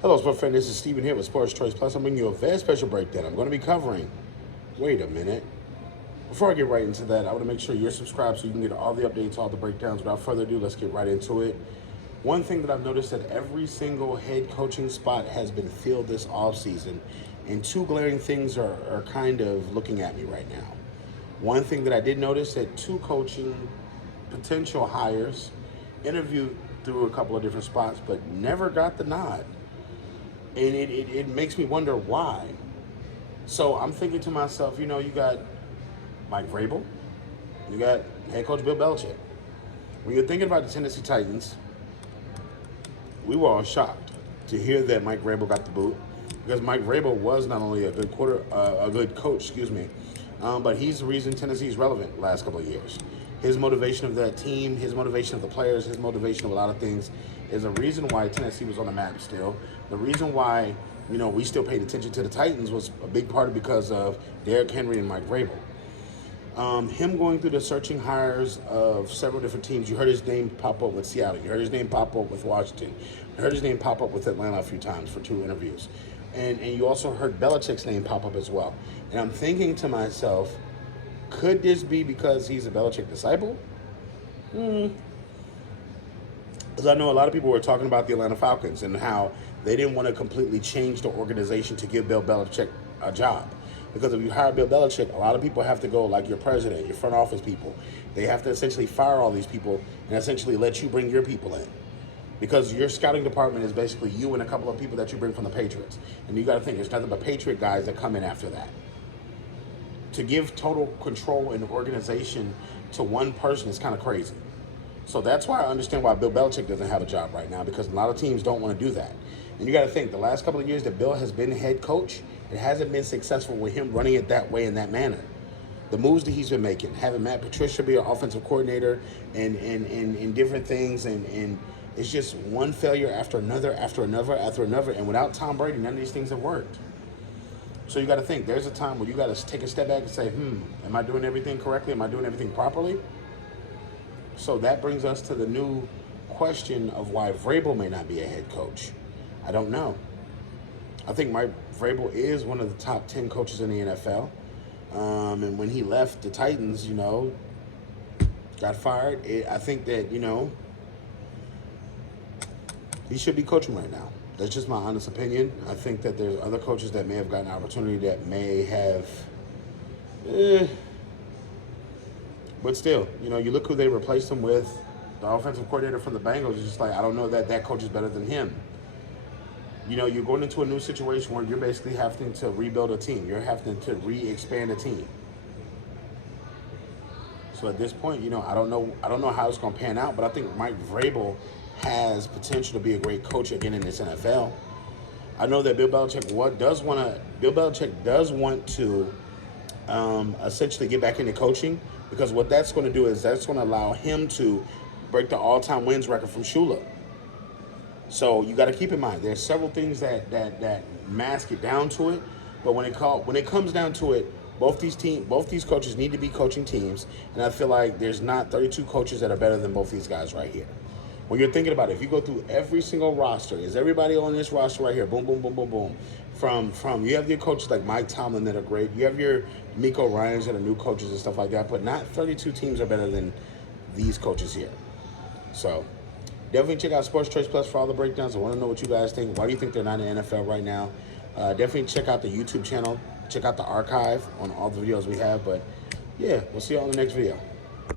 Hello, sports fan. This is Steven here with Sports Choice Plus. I'm bringing you a very special breakdown. I'm going to be covering. Wait a minute. Before I get right into that, I want to make sure you're subscribed so you can get all the updates, all the breakdowns. Without further ado, let's get right into it. One thing that I've noticed that every single head coaching spot has been filled this offseason, and two glaring things are kind of looking at me right now. One thing that I did notice that two coaching potential hires interviewed through a couple of different spots, but never got the nod. And it makes me wonder why. So I'm thinking to myself, you got Mike Vrabel, you got head coach Bill Belichick. When you're thinking about the Tennessee Titans, we were all shocked to hear that Mike Vrabel got the boot, because Mike Vrabel was not only a good coach, but he's the reason Tennessee's relevant the last couple of years. His motivation of that team, his motivation of the players, his motivation of a lot of things is a reason why Tennessee was on the map still. The reason why, we still paid attention to the Titans was a big part because of Derrick Henry and Mike Vrabel. Him going through the searching hires of several different teams. You heard his name pop up with Seattle. You heard his name pop up with Washington. You heard his name pop up with Atlanta a few times for 2 interviews. And you also heard Belichick's name pop up as well. And I'm thinking to myself, could this be because he's a Belichick disciple? Because I know a lot of people were talking about the Atlanta Falcons and how they didn't want to completely change the organization to give Bill Belichick a job. Because if you hire Bill Belichick, a lot of people have to go, like your president, your front office people. They have to essentially fire all these people and essentially let you bring your people in. Because your scouting department is basically you and a couple of people that you bring from the Patriots. And you got to think, there's nothing but Patriot guys that come in after that. To give total control and organization to one person is kind of crazy. So that's why I understand why Bill Belichick doesn't have a job right now, because a lot of teams don't want to do that. And you got to think, the last couple of years that Bill has been head coach, it hasn't been successful with him running it that way in that manner. The moves that he's been making, having Matt Patricia be an offensive coordinator and different things, and it's just one failure after another, after another, after another. And without Tom Brady, none of these things have worked. So you got to think, there's a time where you got to take a step back and say, am I doing everything correctly? Am I doing everything properly? So that brings us to the new question of why Vrabel may not be a head coach. I don't know. I think Mike Vrabel is one of the top 10 coaches in the NFL. And when he left the Titans, got fired, I think that, he should be coaching right now. That's just my honest opinion. I think that there's other coaches that may have gotten an opportunity that may have, but still, you look who they replaced him with. The offensive coordinator from the Bengals is just like, I don't know that coach is better than him. You're going into a new situation where you're basically having to rebuild a team. You're having to re-expand a team. So at this point, I don't know how it's going to pan out, but I think Mike Vrabel has potential to be a great coach again in this NFL. I know that Bill Belichick does want to essentially get back into coaching, because what that's going to do is that's going to allow him to break the all-time wins record from Shula. So you got to keep in mind, there's several things that mask it down to it, but when it comes down to it, both these coaches need to be coaching teams, and I feel like there's not 32 coaches that are better than both these guys right here. When you're thinking about it, if you go through every single roster, is everybody on this roster right here? Boom, boom, boom, boom, boom. From you have your coaches like Mike Tomlin that are great. You have your Miko Ryans that are new coaches and stuff like that. But not 32 teams are better than these coaches here. So definitely check out Sports Choice Plus for all the breakdowns. I want to know what you guys think. Why do you think they're not in the NFL right now? Definitely check out the YouTube channel. Check out the archive on all the videos we have. But yeah, we'll see you all in the next video.